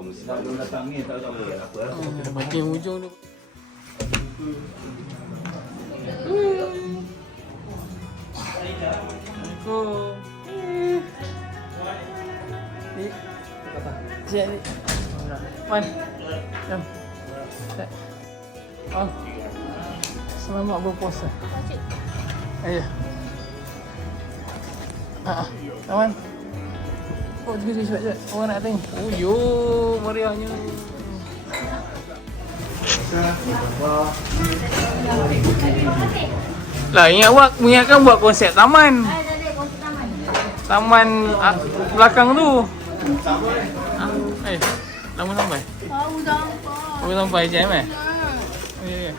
Sebelum datang ni tak tahu apa apa. Hmm, bagian hujung tu. Assalamualaikum. Ni. Siap ni. Wan. Jom. Oh. Selamat berpuasa. Ayo. Ah, ah. Aman. Oh, sekejap, sekejap, sekejap. Orang nak tengok. Oh, yo, meriahnya. Lah, ingat buat, ingatkan buat konsep taman. Taman ah, belakang tu. Ah, eh, lama sampai? Lama sampai jam eh? Ya, ya.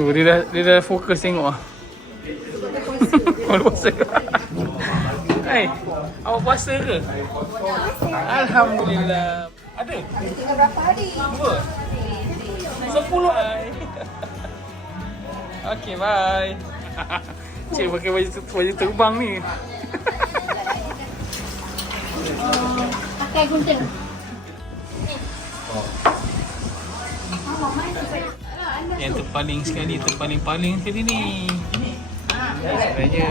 Oh, dia dah, dia dah fokus tengok ah. Awak puasa ke? Hai, awak puasa ke? Alhamdulillah. Ada? Tinggal berapa hari? Dua? Sepuluh hai. Okay, bye. Cik pakai baju, baju terbang ni. Pakai gunting. Yang terpaling sekali, terpaling-paling sekali ni. Sebenarnya.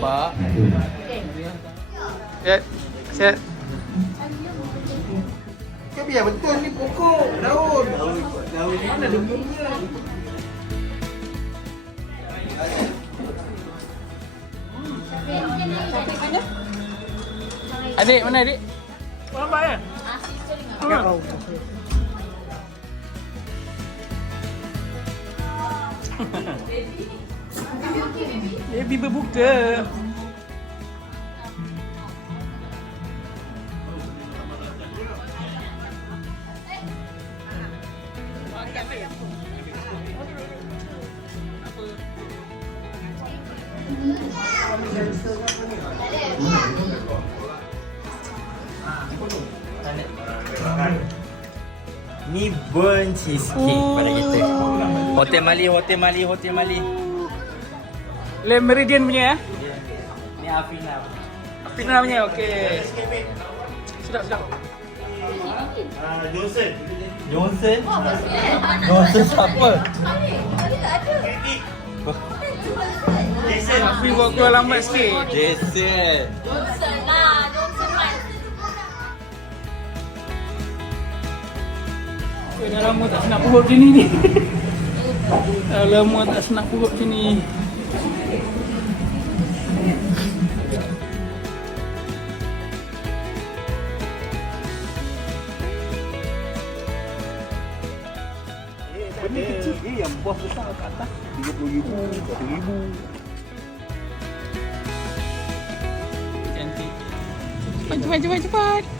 Pak. Siap. Siap. Kan biar betul ni pokok daun. Daun mana debunya? Adik mana adik? Lambat kan? Ha. Baby berbuka. Ni burn cheesecake pada kita. Hotel Mali, Hotel Mali, Hotel Mali. Le Meridian punya ya? Ni Afina. Fina punya okey. Sedap sedap. Johnson. Johnson? Johnson siapa? Jason, aku buat aku lambat sikit. Jason. Johnson lah. Johnson lah. Eh, dah lama tak senang perut macam ni. Dah lama tak senang perut macam Benda kecil ni yang buah besar kat atas RM30,000, RM40,000. Cantik. Cepat, cepat, cepat, cepat.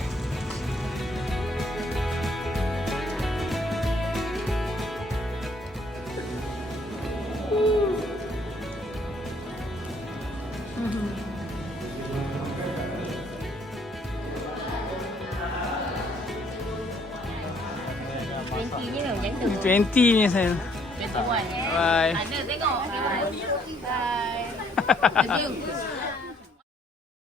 20 ni saya. Twenty one. Bye. Ada tengok. Bye. Thank you.